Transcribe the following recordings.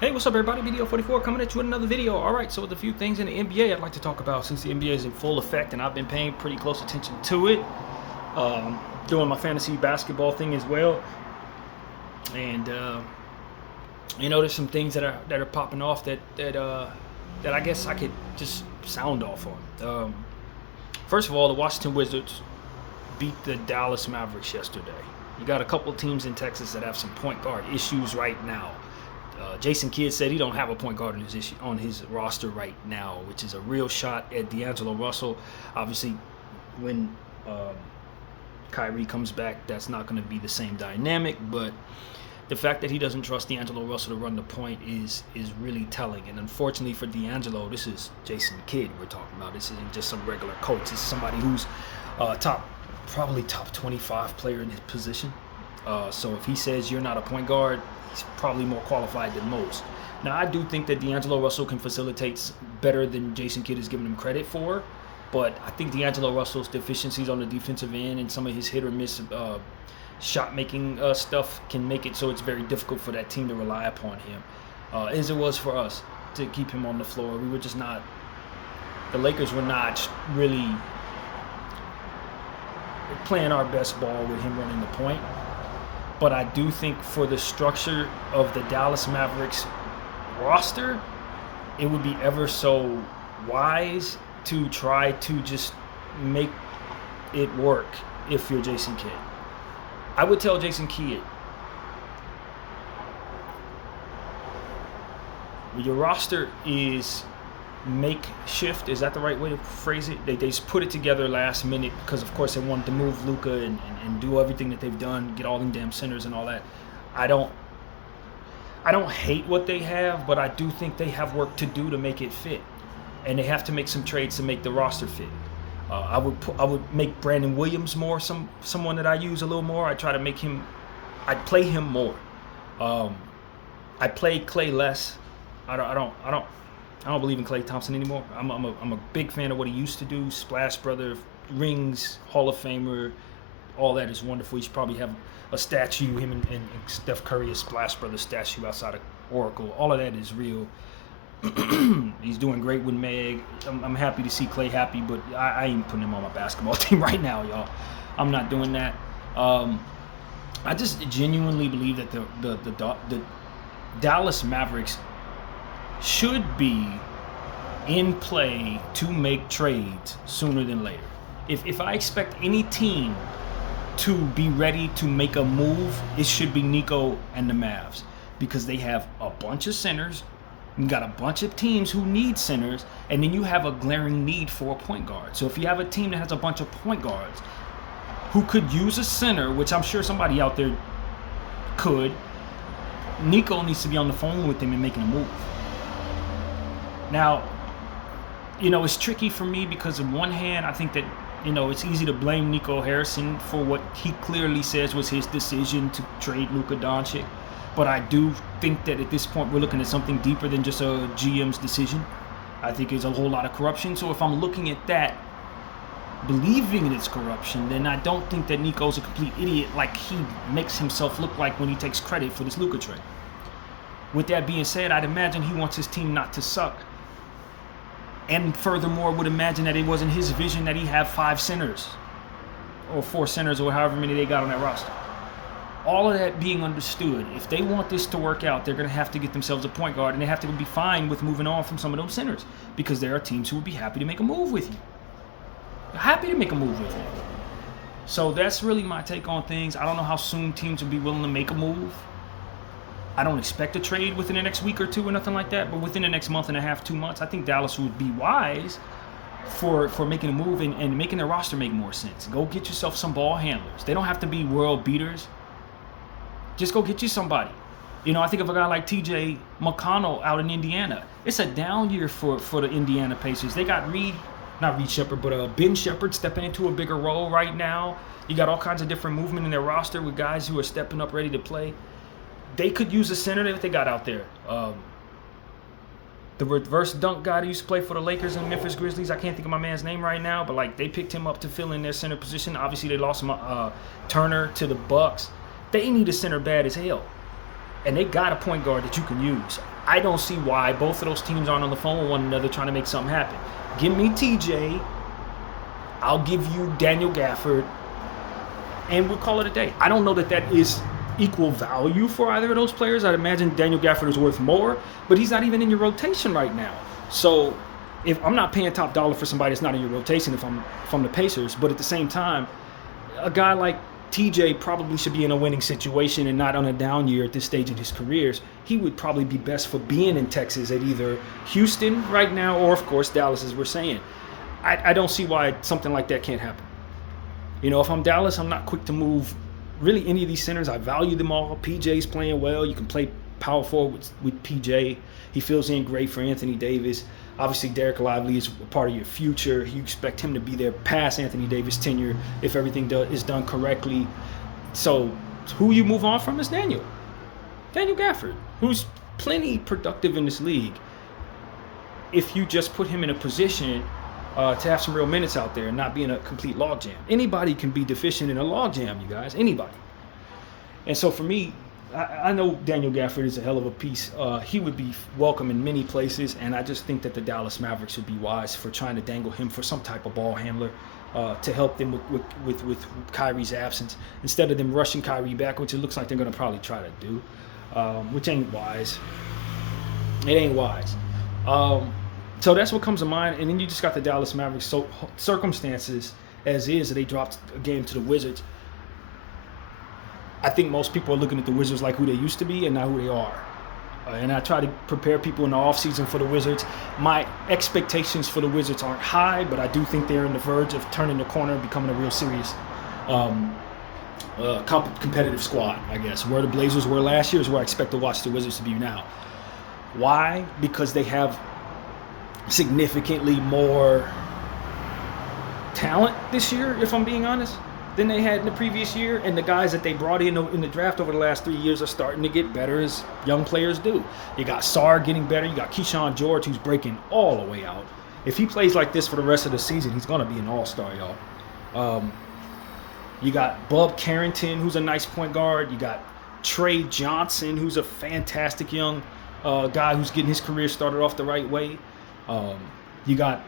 Hey, what's up, everybody? BDO44 coming at you with another video. All right, so with a few things in the NBA I'd like to talk about since the NBA is in full effect and I've been paying pretty close attention to it, doing my fantasy basketball thing as well. And there's some things that are popping off that I guess I could just sound off on. First of all, the Washington Wizards beat the Dallas Mavericks yesterday. You got a couple of teams in Texas that have some point guard issues right now. Jason Kidd said he don't have a point guard on his roster right now, which is a real shot at D'Angelo Russell. Obviously, when Kyrie comes back, that's not going to be the same dynamic, but the fact that he doesn't trust D'Angelo Russell to run the point is really telling. And unfortunately for D'Angelo, this is Jason Kidd we're talking about. This isn't just some regular coach. This is somebody who's probably top 25 player in his position. So if he says you're not a point guard, he's probably more qualified than most. Now, I do think that D'Angelo Russell can facilitate better than Jason Kidd is giving him credit for, but I think D'Angelo Russell's deficiencies on the defensive end and some of his hit or miss shot-making stuff can make it so it's very difficult for that team to rely upon him, as it was for us to keep him on the floor. We were just not – the Lakers were not really playing our best ball with him running the point. But I do think for the structure of the Dallas Mavericks roster, it would be ever so wise to try to just make it work if you're Jason Kidd. I would tell Jason Kidd, your roster is makeshift. Is that the right way to phrase it? They just put it together last minute because, of course, they wanted to move Luka and do everything that they've done, get all them damn centers and all that. I don't hate what they have, but I do think they have work to do to make it fit, and they have to make some trades to make the roster fit. I would make Brandon Williams more someone that I use a little more. I'd play him more. I play Clay less. I don't believe in Klay Thompson anymore. I'm a big fan of what he used to do. Splash Brother, rings, Hall of Famer, all that is wonderful. He should probably have a statue, him and Steph Curry, a Splash Brother statue outside of Oracle. All of that is real. He's doing great with Meg. I'm happy to see Klay happy, but I ain't putting him on my basketball team right now, y'all. I'm not doing that. I just genuinely believe that the Dallas Mavericks should be in play to make trades sooner than later. If I expect any team to be ready to make a move, it should be Nico and the Mavs, because they have a bunch of centers. You got a bunch of teams who need centers, and then you have a glaring need for a point guard. So if you have a team that has a bunch of point guards who could use a center, which I'm sure somebody out there could, Nico needs to be on the phone with them and making a move. Now, it's tricky for me because on one hand, I think that, it's easy to blame Nico Harrison for what he clearly says was his decision to trade Luka Doncic. But I do think that at this point, we're looking at something deeper than just a GM's decision. I think there's a whole lot of corruption. So if I'm looking at that, believing it's corruption, then I don't think that Nico's a complete idiot like he makes himself look like when he takes credit for this Luka trade. With that being said, I'd imagine he wants his team not to suck. And furthermore, would imagine that it wasn't his vision that he have 5 centers or 4 centers or however many they got on that roster. All of that being understood, if they want this to work out, they're going to have to get themselves a point guard, and they have to be fine with moving on from some of those centers, because there are teams who would be happy to make a move with you. They're happy to make a move with you. So that's really my take on things. I don't know how soon teams will be willing to make a move. I don't expect a trade within the next week or two or nothing like that, but within the next month and a half, 2 months, I think Dallas would be wise for making a move and making their roster make more sense. Go get yourself some ball handlers. They don't have to be world beaters. Just go get you somebody. I think of a guy like TJ McConnell out in Indiana. It's a down year for the Indiana Pacers. They got Ben Shepherd stepping into a bigger role right now. You got all kinds of different movement in their roster with guys who are stepping up ready to play. They could use a center that they got out there. The reverse dunk guy that used to play for the Lakers and Memphis Grizzlies, I can't think of my man's name right now, but they picked him up to fill in their center position. Obviously, they lost Turner to the Bucks. They need a center bad as hell. and they got a point guard that you can use. I don't see why both of those teams aren't on the phone with one another trying to make something happen. Give me TJ. I'll give you Daniel Gafford, and we'll call it a day. I don't know that is equal value for either of those players. I'd imagine Daniel Gafford is worth more, but he's not even in your rotation right now. So if I'm not paying top dollar for somebody that's not in your rotation if I'm from the Pacers, but at the same time, a guy like TJ probably should be in a winning situation and not on a down year at this stage in his careers. He would probably be best for being in Texas at either Houston right now or, of course, Dallas, as we're saying. I don't see why something like that can't happen. You know, if I'm Dallas, I'm not quick to move really any of these centers. I value them all. PJ's playing well. You can play power forward with PJ. He fills in great for Anthony Davis. Obviously, Derek Lively is a part of your future. You expect him to be there past Anthony Davis' tenure if everything is done correctly. So who you move on from is Daniel Gafford, who's plenty productive in this league. If you just put him in a position to have some real minutes out there and not be in a complete logjam. Anybody can be deficient in a logjam, you guys. Anybody. And so for me, I know Daniel Gafford is a hell of a piece. He would be welcome in many places, and I just think that the Dallas Mavericks would be wise for trying to dangle him for some type of ball handler to help them with Kyrie's absence, instead of them rushing Kyrie back, which it looks like they're going to probably try to do, which ain't wise. It ain't wise. So that's what comes to mind. And then you just got the Dallas Mavericks circumstances as is. They dropped a game to the Wizards. I think most people are looking at the Wizards like who they used to be and not who they are. And I try to prepare people in the offseason for the Wizards. My expectations for the Wizards aren't high, but I do think they're on the verge of turning the corner and becoming a real serious competitive squad, I guess. Where the Blazers were last year is where I expect to watch the Wizards to be now. Why? Because they have significantly more talent this year, if I'm being honest, than they had in the previous year. And the guys that they brought in the draft over the last 3 years are starting to get better, as young players do. You got Sarr getting better. You got Keyshawn George, who's breaking all the way out. If he plays like this for the rest of the season, he's going to be an all-star, y'all. You got Bub Carrington, who's a nice point guard. You got Trey Johnson, who's a fantastic young guy who's getting his career started off the right way. You got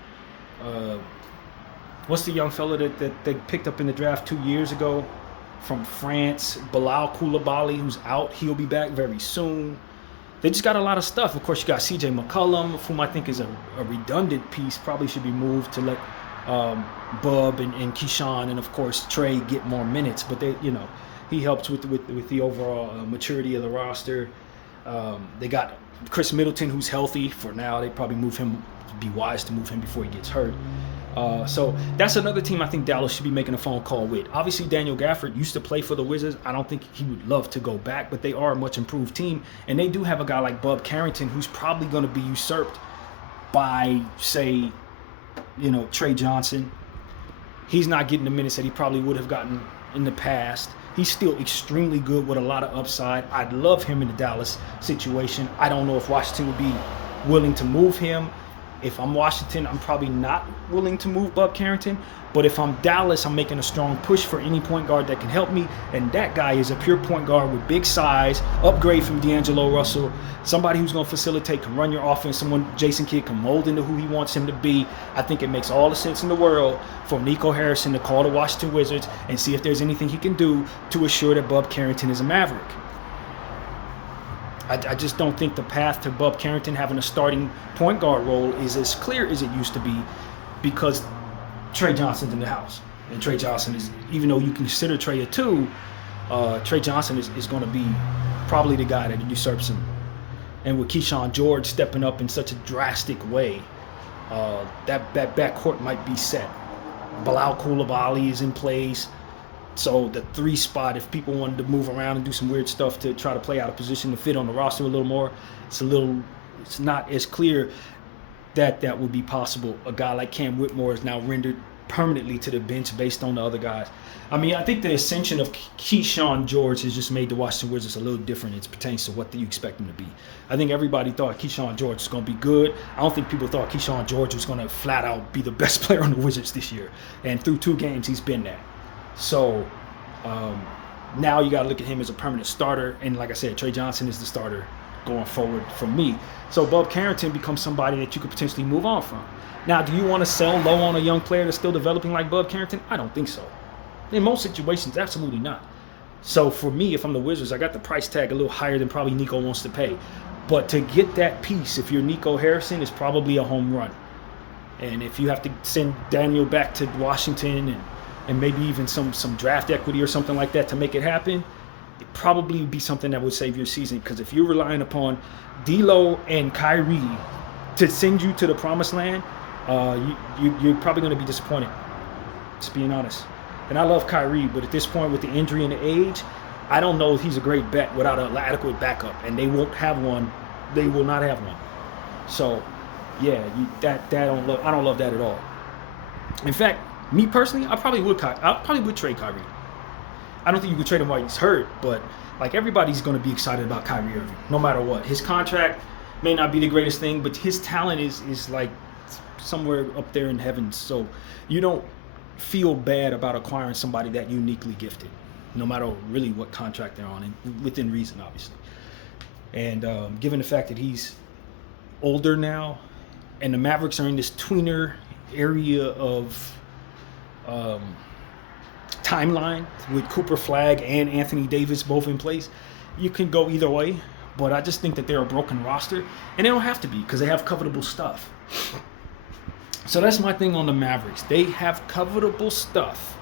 what's the young fella that they picked up in the draft 2 years ago from France, Bilal Coulibaly, who's out. He'll be back very soon. They just got a lot of stuff. Of course, you got CJ McCollum, whom I think is a redundant piece, probably should be moved to let Bub and Keyshawn and, of course, Trey get more minutes. But he helps with the overall maturity of the roster. They got Chris Middleton, who's healthy for now. They probably be wise to move him before he gets hurt. So that's another team I think Dallas should be making a phone call with. Obviously, Daniel Gafford used to play for the Wizards. I don't think he would love to go back, but they are a much improved team. And they do have a guy like Bub Carrington, who's probably going to be usurped by, say, Trey Johnson. He's not getting the minutes that he probably would have gotten in the past. He's still extremely good with a lot of upside. I'd love him in the Dallas situation. I don't know if Washington would be willing to move him. If I'm Washington, I'm probably not willing to move Bub Carrington. But if I'm Dallas, I'm making a strong push for any point guard that can help me. And that guy is a pure point guard with big size, upgrade from D'Angelo Russell, somebody who's going to facilitate, can run your offense, someone Jason Kidd can mold into who he wants him to be. I think it makes all the sense in the world for Nico Harrison to call the Washington Wizards and see if there's anything he can do to assure that Bub Carrington is a Maverick. I just don't think the path to Bub Carrington having a starting point guard role is as clear as it used to be, because Trey Johnson's in the house. And Trey Johnson is, even though you consider Trey a 2, Trey Johnson is going to be probably the guy that usurps him. And with Keyshawn George stepping up in such a drastic way, that backcourt might be set. Bilal Coulibaly is in place. So the 3 spot, if people wanted to move around and do some weird stuff to try to play out of position to fit on the roster a little more, it's not as clear that would be possible. A guy like Cam Whitmore is now rendered permanently to the bench based on the other guys. I mean, I think the ascension of Keyshawn George has just made the Washington Wizards a little different as it pertains to what you expect him to be. I think everybody thought Keyshawn George was going to be good. I don't think people thought Keyshawn George was going to flat out be the best player on the Wizards this year. And through 2 games, he's been that. So Now you got to look at him as a permanent starter. And like I said, Trey Johnson is the starter going forward for me. So Bub Carrington becomes somebody that you could potentially move on from. Now, do you want to sell low on a young player that's still developing like Bub Carrington? I don't think so. In most situations, absolutely not. So for me, if I'm the Wizards, I got the price tag a little higher than probably Nico wants to pay. But to get that piece, if you're Nico Harrison, is probably a home run. And if you have to send Daniel back to Washington and maybe even some draft equity or something like that to make it happen, it probably would be something that would save your season. Because if you're relying upon D'Lo and Kyrie to send you to the promised land, you're probably going to be disappointed, just being honest. And I love Kyrie, but at this point with the injury and the age, I don't know if he's a great bet without an adequate backup. And they won't have one. They will not have one. So, yeah, I don't love that at all. In fact, me personally, I probably would trade Kyrie. I don't think you could trade him while he's hurt, but like everybody's going to be excited about Kyrie Irving, no matter what. His contract may not be the greatest thing, but his talent is like somewhere up there in heaven. So you don't feel bad about acquiring somebody that uniquely gifted, no matter really what contract they're on, and within reason, obviously. And given the fact that he's older now, and the Mavericks are in this tweener area of timeline with Cooper Flagg and Anthony Davis both in place, you can go either way. But I just think that they're a broken roster, and they don't have to be because they have covetable stuff. So that's my thing on the Mavericks. They have covetable stuff.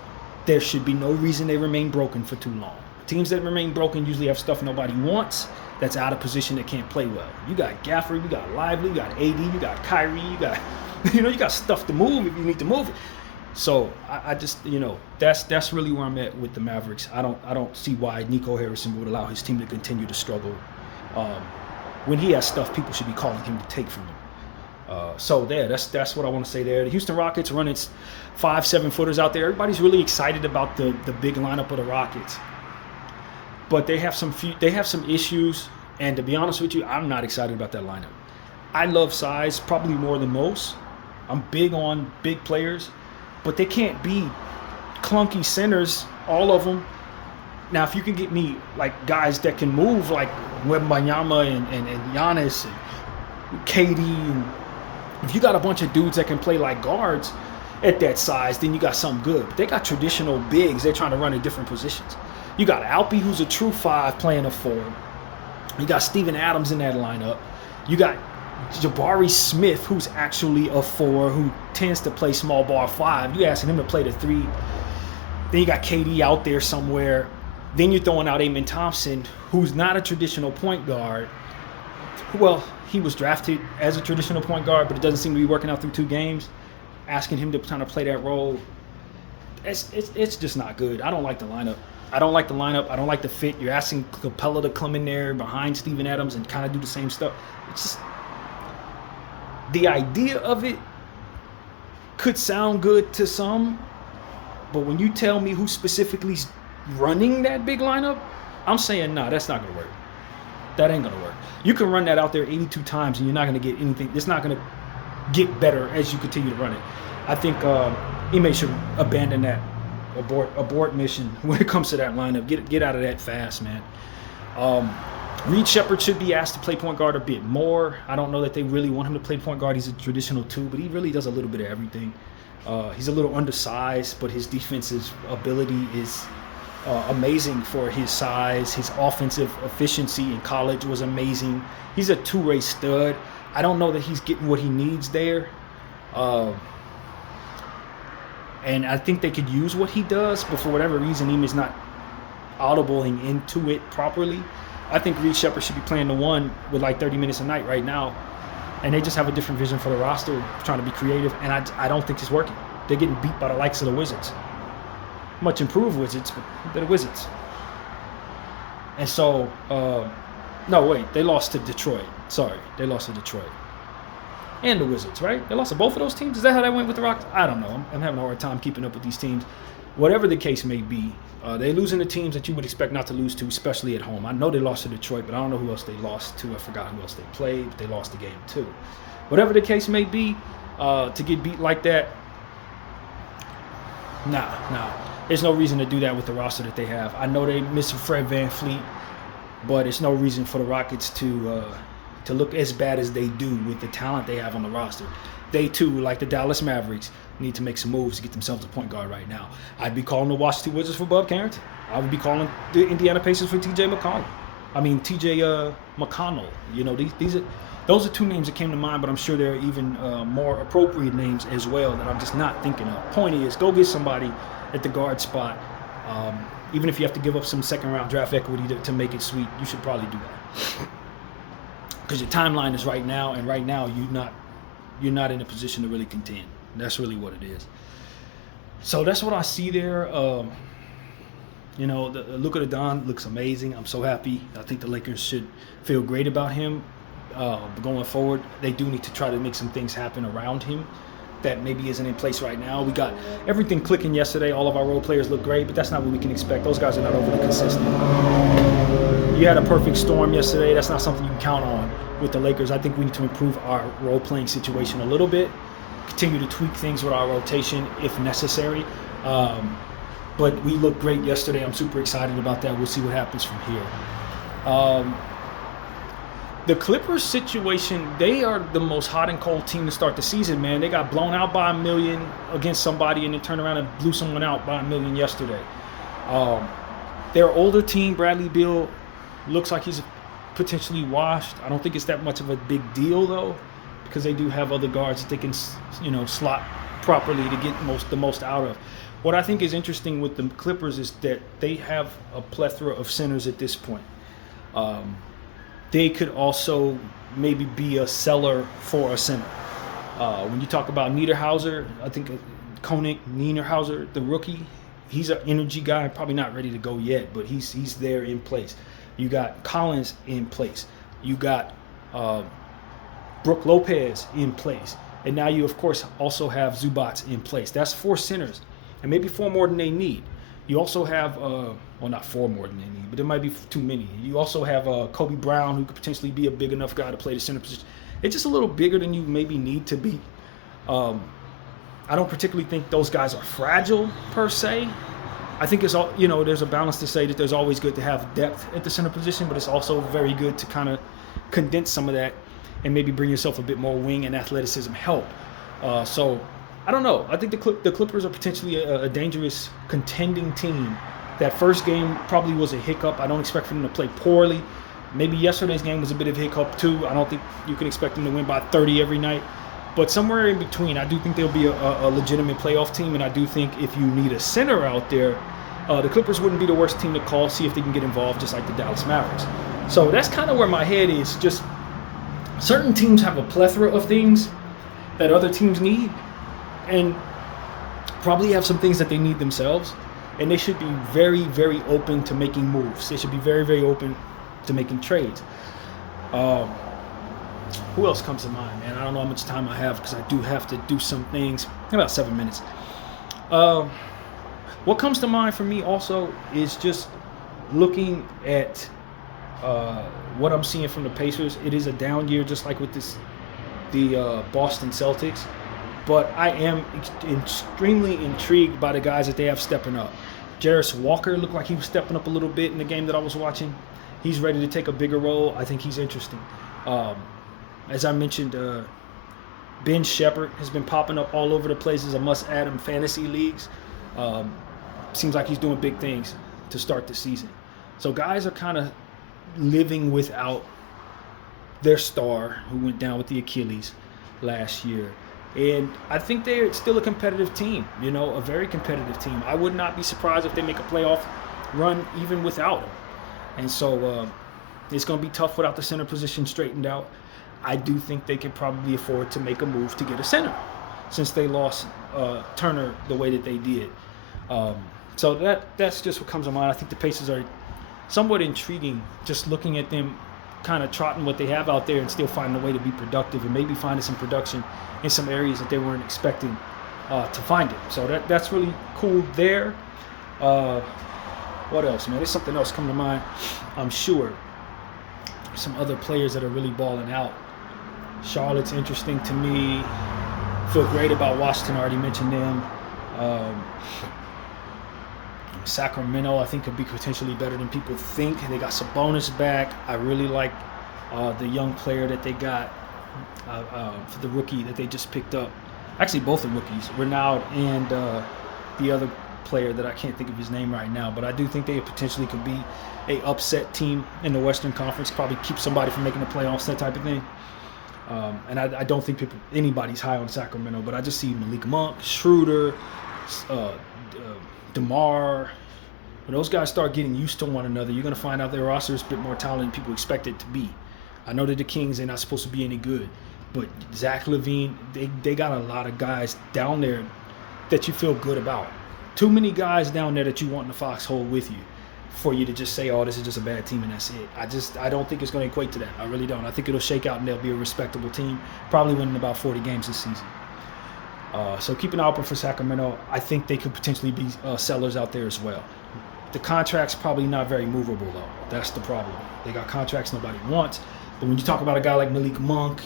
There should be no reason they remain broken for too long. Teams that remain broken usually have stuff nobody wants, that's out of position, that can't play well. You got Gafford, you got Lively, you got AD, you got Kyrie, you got you got stuff to move if you need to move it. So I just that's really where I'm at with the Mavericks. I don't see why Nico Harrison would allow his team to continue to struggle when he has stuff people should be calling him to take from him. So there, that's what I want to say there. The Houston Rockets running 5-7 footers out there. Everybody's really excited about the big lineup of the Rockets, but they have some issues. And to be honest with you, I'm not excited about that lineup. I love size probably more than most. I'm big on big players, but they can't be clunky centers, all of them. Now, if you can get me like guys that can move like Wembanyama and Giannis and KD, and if you got a bunch of dudes that can play like guards at that size, then you got something good. But they got traditional bigs. They're trying to run in different positions. You got Alpi, who's a true 5 playing a 4. You got Steven Adams in that lineup. You got Jabari Smith, who's actually a 4, who tends to play small ball 5. You asking him to play the 3. Then you got KD out there somewhere. Then you're throwing out Amen Thompson, who's not a traditional point guard. Well, he was drafted as a traditional point guard, but it doesn't seem to be working out through 2 games. Asking him to kind of play that role, it's just not good. I don't like the lineup. I don't like the fit. You're asking Capella to come in there behind Steven Adams and kind of do the same stuff. It's just, the idea of it could sound good to some, but when you tell me who specifically is running that big lineup, I'm saying, nah, that's not going to work. That ain't going to work. You can run that out there 82 times and you're not going to get anything. It's not going to get better as you continue to run it. I think Ime should abandon that. Abort mission when it comes to that lineup. Get out of that fast, man. Reed Shepherd should be asked to play point guard a bit more. I don't know that they really want him to play point guard. He's a traditional 2, but he really does a little bit of everything. He's a little undersized, but his defensive ability is amazing for his size. His offensive efficiency in college was amazing. He's a 2-way stud. I don't know that he's getting what he needs there. And I think they could use what he does, but for whatever reason, Ime's not audibling into it properly. I think Reed Shepherd should be playing the 1 with like 30 minutes a night right now. And they just have a different vision for the roster, trying to be creative, and I don't think it's working. They're getting beat by the likes of the Wizards. Much improved Wizards, but they're the Wizards. And so, no, wait, they lost to Detroit. Sorry, they lost to Detroit. And the Wizards, right? They lost to both of those teams? Is that how that went with the Rockets? I don't know. I'm having a hard time keeping up with these teams. Whatever the case may be, they're losing to teams that you would expect not to lose to, especially at home. I know they lost to Detroit, but I don't know who else they lost to. I forgot who else they played, but they lost the game too. Whatever the case may be, to get beat like that, nah. there's no reason to do that with the roster that they have. I know they missing Fred VanVleet, but it's no reason for the Rockets to look as bad as they do with the talent they have on the roster. They too, like the Dallas Mavericks, need to make some moves to get themselves a point guard right now. I'd be calling the Washington Wizards for Bub Carrington. I would be calling the Indiana Pacers for TJ McConnell. You know, those are two names that came to mind, but I'm sure there are even more appropriate names as well that I'm just not thinking of. Point is, go get somebody at the guard spot. Even if you have to give up some second-round draft equity to make it sweet, you should probably do that. Because your timeline is right now, and right now you're not in a position to really contend. That's really what it is. So that's what I see there. You know, the Luka Doncic looks amazing. I'm so happy. I think the Lakers should feel great about him. Going forward, they do need to try to make some things happen around him that maybe isn't in place right now. We got everything clicking yesterday. All of our role players look great, but that's not what we can expect. Those guys are not overly consistent. You had a perfect storm yesterday. That's not something you can count on with the Lakers. I think we need to improve our role-playing situation a little bit, continue to tweak things with our rotation if necessary. But we looked great yesterday. I'm super excited about that. We'll see what happens from here. The Clippers situation, they are the most hot and cold team to start the season, man. They got blown out by 1 million against somebody and then turned around and blew someone out by 1 million yesterday. Their older team, Bradley Beal, looks like he's potentially washed. I don't think it's that much of a big deal, though, because they do have other guards that they can, slot properly to get the most out of. What I think is interesting with the Clippers is that they have a plethora of centers at this point. They could also maybe be a seller for a center. When you talk about Niederhauser, I think Koenig Niederhauser, the rookie, he's an energy guy, probably not ready to go yet, but he's there in place. You got Collins in place. You got Brook Lopez in place. And now you, of course, also have Zubats in place. That's 4 centers, and maybe 4 more than they need. You also have, not 4 more than they need, but there might be too many. You also have Kobe Brown, who could potentially be a big enough guy to play the center position. It's just a little bigger than you maybe need to be. I don't particularly think those guys are fragile, per se. I think it's all, there's a balance to say that there's always good to have depth at the center position, but it's also very good to kind of condense some of that and maybe bring yourself a bit more wing and athleticism help. So I don't know. I think the Clippers are potentially a dangerous contending team. That first game probably was a hiccup. I don't expect for them to play poorly. Maybe yesterday's game was a bit of a hiccup too. I don't think you can expect them to win by 30 every night. But somewhere in between, I do think they'll be a legitimate playoff team, and I do think if you need a center out there, the Clippers wouldn't be the worst team to call, see if they can get involved, just like the Dallas Mavericks. So that's kind of where my head is. Just certain teams have a plethora of things that other teams need, and probably have some things that they need themselves, and they should be very, very open to making moves. They should be very, very open to making trades. Who else comes to mind, man? I don't know how much time I have because I do have to do some things. About 7 minutes. What comes to mind for me also is just looking at what I'm seeing from the Pacers. It is a down year, just like with the Boston Celtics. But I am extremely intrigued by the guys that they have stepping up. Jarris Walker looked like he was stepping up a little bit in the game that I was watching. He's ready to take a bigger role. I think he's interesting. As I mentioned, Ben Shepherd has been popping up all over the place as a must-add in fantasy leagues. Seems like he's doing big things to start the season. So guys are kind of living without their star who went down with the Achilles last year. And I think they're still a competitive team, a very competitive team. I would not be surprised if they make a playoff run even without him. And so it's going to be tough without the center position straightened out. I do think they could probably afford to make a move to get a center since they lost Turner the way that they did. So that's just what comes to mind. I think the Pacers are somewhat intriguing, just looking at them kind of trotting what they have out there and still finding a way to be productive and maybe finding some production in some areas that they weren't expecting to find it. So that's really cool there. What else, man? There's something else coming to mind, I'm sure. Some other players that are really balling out. Charlotte's interesting to me. Feel great about Washington. I already mentioned them. Sacramento, I think, could be potentially better than people think. They got Sabonis back. I really like the young player that they got, for the rookie that they just picked up. Actually, both the rookies, Renaud and the other player that I can't think of his name right now. But I do think they potentially could be a upset team in the Western Conference, probably keep somebody from making the playoffs, that type of thing. And I don't think anybody's high on Sacramento, but I just see Malik Monk, Schroeder, DeMar. When those guys start getting used to one another, you're going to find out their roster is a bit more talented than people expect it to be. I know that the Kings are not supposed to be any good, but Zach LaVine, they got a lot of guys down there that you feel good about. Too many guys down there that you want in the foxhole with you for you to just say, oh, this is just a bad team and that's it. I don't think it's going to equate to that. I really don't. I think it'll shake out and they'll be a respectable team, probably winning about 40 games this season. So keep an eye open for Sacramento. I think they could potentially be sellers out there as well. The contract's probably not very movable, though. That's the problem. They got contracts nobody wants. But when you talk about a guy like Malik Monk,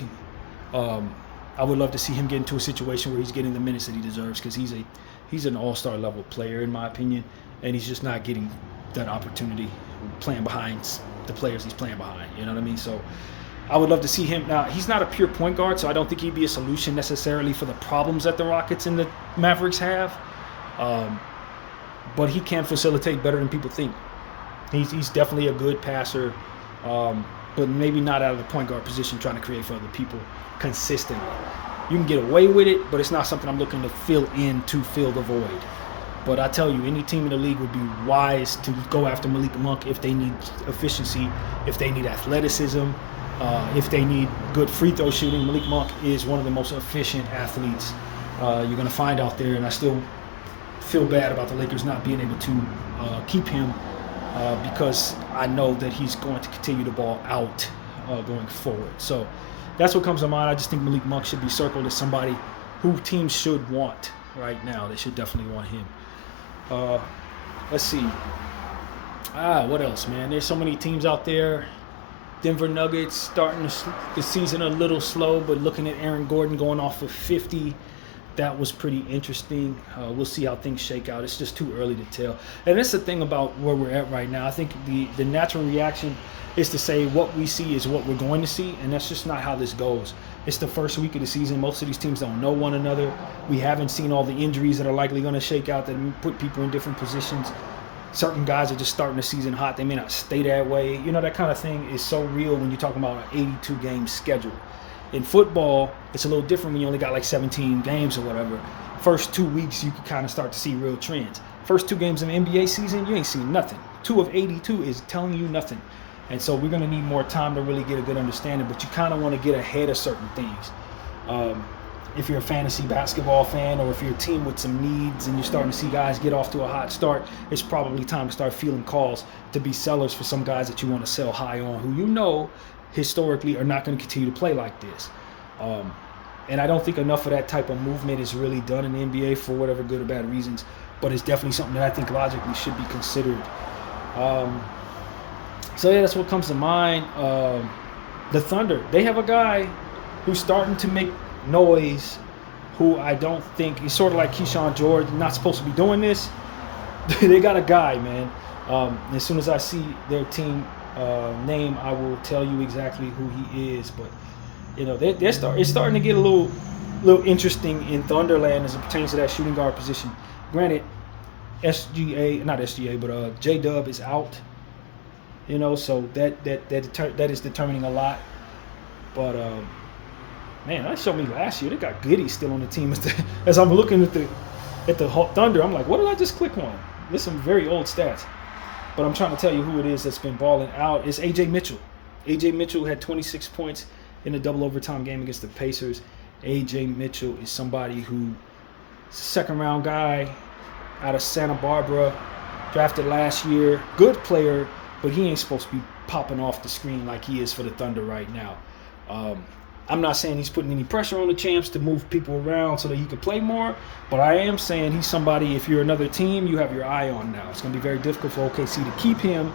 I would love to see him get into a situation where he's getting the minutes that he deserves, because he's an all-star level player, in my opinion, and he's just not getting that opportunity playing behind the players he's playing behind. You know what I mean? So I would love to see him. Now, he's not a pure point guard, so I don't think he'd be a solution necessarily for the problems that the Rockets and the Mavericks have. But he can facilitate better than people think. He's definitely a good passer, but maybe not out of the point guard position trying to create for other people consistently. You can get away with it, but it's not something I'm looking to fill in to fill the void. But I tell you, any team in the league would be wise to go after Malik Monk if they need efficiency, if they need athleticism, if they need good free throw shooting. Malik Monk is one of the most efficient athletes you're going to find out there, and I still feel bad about the Lakers not being able to keep him because I know that he's going to continue the ball out going forward. So that's what comes to mind. I just think Malik Monk should be circled as somebody who teams should want right now. They should definitely want him. Let's see. What else, man? There's so many teams out there. Denver Nuggets starting the season a little slow, but looking at Aaron Gordon going off of 50, that was pretty interesting. We'll see how things shake out. It's just too early to tell. And that's the thing about where we're at right now. I think the natural reaction is to say what we see is what we're going to see, and that's just not how this goes. It's the first week of the season. Most of these teams don't know one another. We haven't seen all the injuries that are likely going to shake out that put people in different positions. Certain guys are just starting the season hot. They may not stay that way. You know, that kind of thing is so real when you're talking about an 82-game schedule. In football, it's a little different when you only got like 17 games or whatever. First 2 weeks, you can kind of start to see real trends. First 2 games in the NBA season, you ain't seen nothing. 2 of 82 is telling you nothing. And so we're going to need more time to really get a good understanding, but you kind of want to get ahead of certain things. If you're a fantasy basketball fan, or if you're a team with some needs and you're starting to see guys get off to a hot start, it's probably time to start feeling calls to be sellers for some guys that you want to sell high on, who you know historically are not going to continue to play like this. And I don't think enough of that type of movement is really done in the NBA for whatever good or bad reasons, but it's definitely something that I think logically should be considered. So yeah, that's what comes to mind. The Thunder, they have a guy who's starting to make noise, who I don't think is sort of like Keyshawn George, not supposed to be doing this. They got a guy, man. As soon as I see their team name, I will tell you exactly who he is. But you know, it's starting to get a little interesting in Thunderland as it pertains to that shooting guard position. Granted, J-Dub is out. You know, so that is determining a lot. But man, that showed me last year. They got Giddey still on the team. As I'm looking at the Thunder, I'm like, what did I just click on? There's some very old stats. But I'm trying to tell you who it is that's been balling out. It's A.J. Mitchell. A.J. Mitchell had 26 points in a double overtime game against the Pacers. A.J. Mitchell is somebody who, second-round guy out of Santa Barbara, drafted last year. Good player, but he ain't supposed to be popping off the screen like he is for the Thunder right now. I'm not saying he's putting any pressure on the champs to move people around so that he can play more, but I am saying he's somebody, if you're another team, you have your eye on now. It's going to be very difficult for OKC to keep him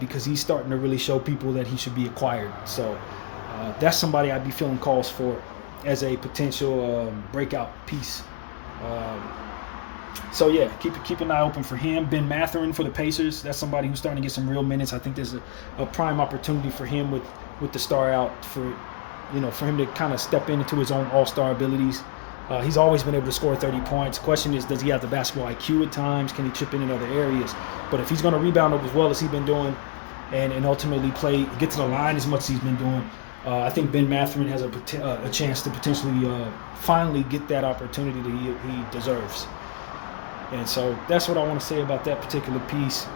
because he's starting to really show people that he should be acquired. So that's somebody I'd be feeling calls for as a potential breakout piece. So yeah, keep an eye open for him. Ben Mathurin for the Pacers. That's somebody who's starting to get some real minutes. I think there's a prime opportunity for him with the star out for him to kind of step into his own all-star abilities. He's always been able to score 30 points. The question is, does he have the basketball IQ at times? Can he chip in other areas? But if he's going to rebound as well as he's been doing, and ultimately get to the line as much as he's been doing, I think Ben Mathurin has a chance to potentially finally get that opportunity that he deserves. And so that's what I want to say about that particular piece.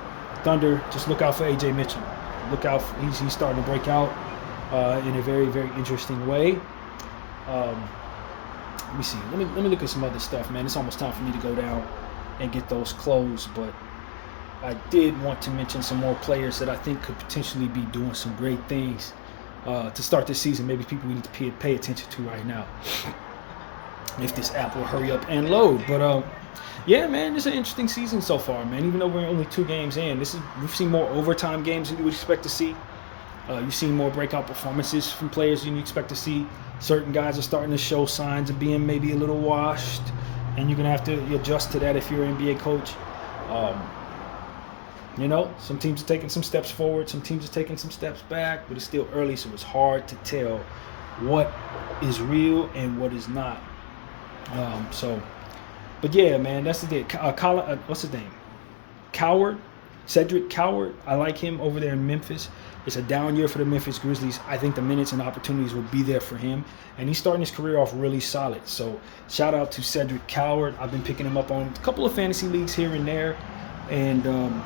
Thunder, just look out for A.J. Mitchell. Look out. He's starting to break out in a very, very interesting way. Let me see. Let me look at some other stuff, man. It's almost time for me to go down and get those closed. But I did want to mention some more players that I think could potentially be doing some great things to start this season. Maybe people we need to pay attention to right now. If this app will hurry up and load. But yeah, man, it's an interesting season so far, man. Even though we're only 2 games in, we've seen more overtime games than you would expect to see. You've seen more breakout performances from players than you expect to see. Certain guys are starting to show signs of being maybe a little washed, and you're going to have to adjust to that if you're an NBA coach. Some teams are taking some steps forward, some teams are taking some steps back, but it's still early, so it's hard to tell what is real and what is not. But yeah, man, that's the thing. What's his name? Coward, Cedric Coward. I like him over there in Memphis. It's a down year for the Memphis Grizzlies. I think the minutes and opportunities will be there for him. And he's starting his career off really solid. So shout out to Cedric Coward. I've been picking him up on a couple of fantasy leagues here and there. And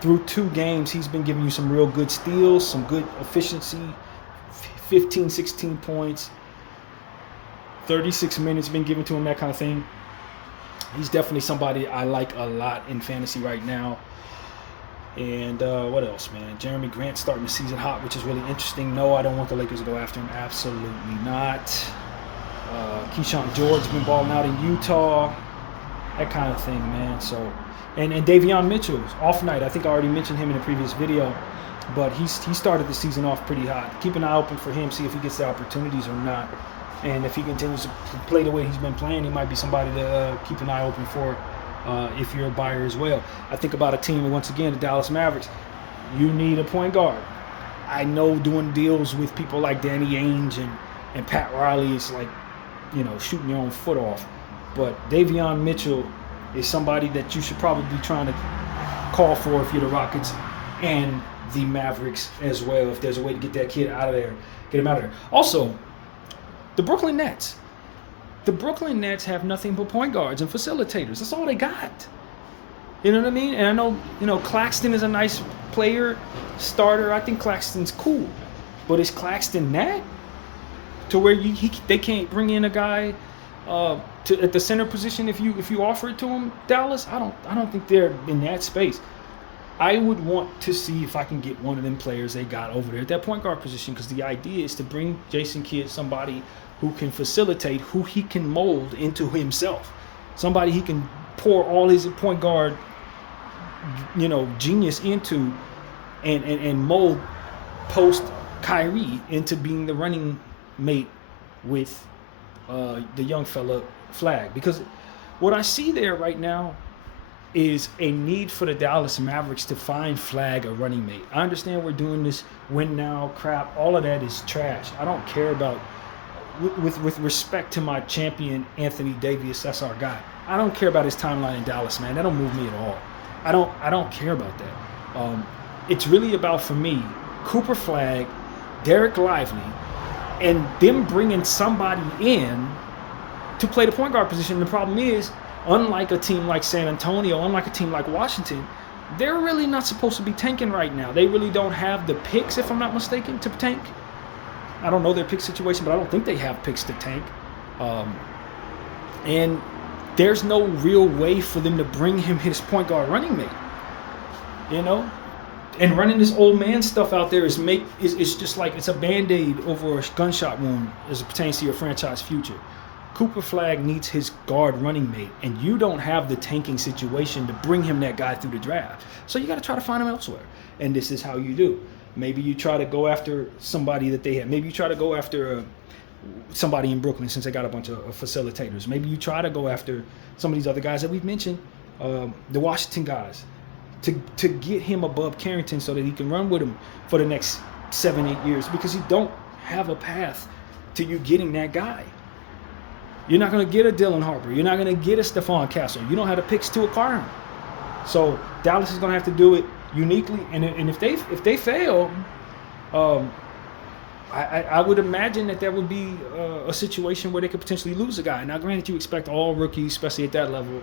through 2 games, he's been giving you some real good steals, some good efficiency, 15, 16 points, 36 minutes been given to him, that kind of thing. He's definitely somebody I like a lot in fantasy right now. And what else, man? Jeremy Grant starting the season hot, which is really interesting. No, I don't want the Lakers to go after him. Absolutely not. Keyshawn George's been balling out in Utah. That kind of thing, man. So, and Davion Mitchell's off night. I think I already mentioned him in a previous video. But he started the season off pretty hot. Keep an eye open for him, see if he gets the opportunities or not. And if he continues to play the way he's been playing, he might be somebody to keep an eye open for. If you're a buyer as well. I think about a team, once again, the Dallas Mavericks. You need a point guard. I know doing deals with people like Danny Ainge and Pat Riley is like, shooting your own foot off. But Davion Mitchell is somebody that you should probably be trying to call for if you're the Rockets and the Mavericks as well. If there's a way to get that kid out of there, get him out of there. Also, the Brooklyn Nets. The Brooklyn Nets have nothing but point guards and facilitators. That's all they got. You know what I mean? And I know, Claxton is a nice player, starter. I think Claxton's cool. But is Claxton that? To where they can't bring in a guy at the center position if you offer it to him, Dallas? I don't think they're in that space. I would want to see if I can get one of them players they got over there at that point guard position, because the idea is to bring Jason Kidd somebody who can facilitate, who he can mold into himself. Somebody he can pour all his point guard, genius into and mold post Kyrie into being the running mate with the young fella Flag. Because what I see there right now is a need for the Dallas Mavericks to find Flag a running mate. I understand we're doing this win now crap. All of that is trash. I don't care about with respect to my champion, Anthony Davis, that's our guy. I don't care about his timeline in Dallas, man. That don't move me at all. I don't care about that. It's really about, for me, Cooper Flag, Derek Lively, and them bringing somebody in to play the point guard position. The problem is, unlike a team like San Antonio, unlike a team like Washington, they're really not supposed to be tanking right now. They really don't have the picks, if I'm not mistaken, to tank. I don't know their pick situation, but I don't think they have picks to tank. And there's no real way for them to bring him his point guard running mate. And running this old man stuff out there is just like it's a Band-Aid over a gunshot wound as it pertains to your franchise future. Cooper Flag needs his guard running mate, and you don't have the tanking situation to bring him that guy through the draft. So you got to try to find him elsewhere. And this is how you do. Maybe you try to go after somebody that they have. Maybe you try to go after somebody in Brooklyn since they got a bunch of facilitators. Maybe you try to go after some of these other guys that we've mentioned, the Washington guys, to get him above Carrington so that he can run with him for the next 7-8 years, because you don't have a path to you getting that guy. You're not going to get a Dylan Harper. You're not going to get a Stephon Castle. You don't have the picks to acquire him. So Dallas is going to have to do it uniquely. And if they fail, I would imagine that would be a situation where they could potentially lose a guy. Now, granted, you expect all rookies, especially at that level,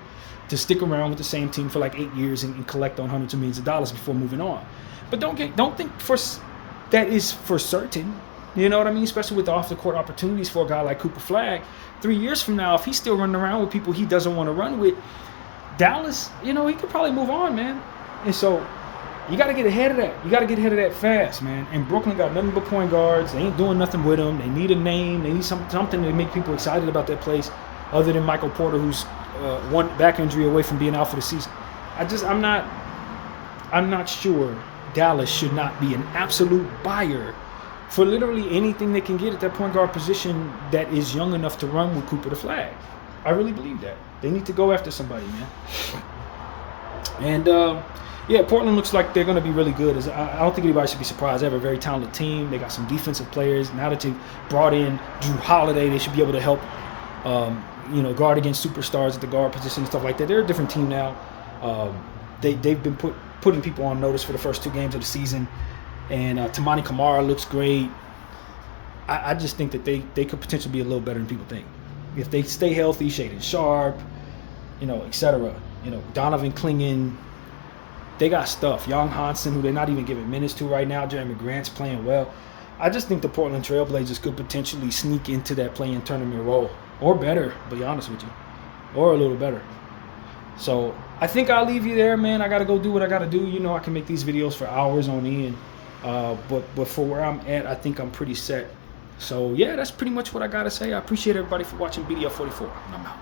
to stick around with the same team for like 8 years and collect on hundreds of millions of dollars before moving on. But don't think that is for certain. You know what I mean? Especially with the off-the-court opportunities for a guy like Cooper Flagg. 3 years from now, if he's still running around with people he doesn't want to run with, Dallas, he could probably move on, man. And so you got to get ahead of that. You got to get ahead of that fast, man. And Brooklyn got nothing but point guards. They ain't doing nothing with them. They need a name. They need something to make people excited about that place, other than Michael Porter, who's one back injury away from being out for the season. I'm not sure Dallas should not be an absolute buyer for literally anything they can get at that point guard position that is young enough to run with Cooper the Flag. I really believe that. They need to go after somebody, man. And, Portland looks like they're going to be really good. I don't think anybody should be surprised. They have a very talented team. They got some defensive players. Now that they've brought in Drew Holiday, they should be able to help, guard against superstars at the guard position and stuff like that. They're a different team now. They've been putting people on notice for the first 2 games of the season. And Tamani Kamara looks great. I just think that they could potentially be a little better than people think. If they stay healthy, Shaedon Sharpe, et cetera. Donovan Clingan. They got stuff. Young Hansen, who they're not even giving minutes to right now. Jeremy Grant's playing well. I just think the Portland Trailblazers could potentially sneak into that play-in tournament role. Or better, to be honest with you. Or a little better. So I think I'll leave you there, man. I got to go do what I got to do. I can make these videos for hours on end. But for where I'm at, I think I'm pretty set. So, yeah, that's pretty much what I got to say. I appreciate everybody for watching BDF 44. And I'm out.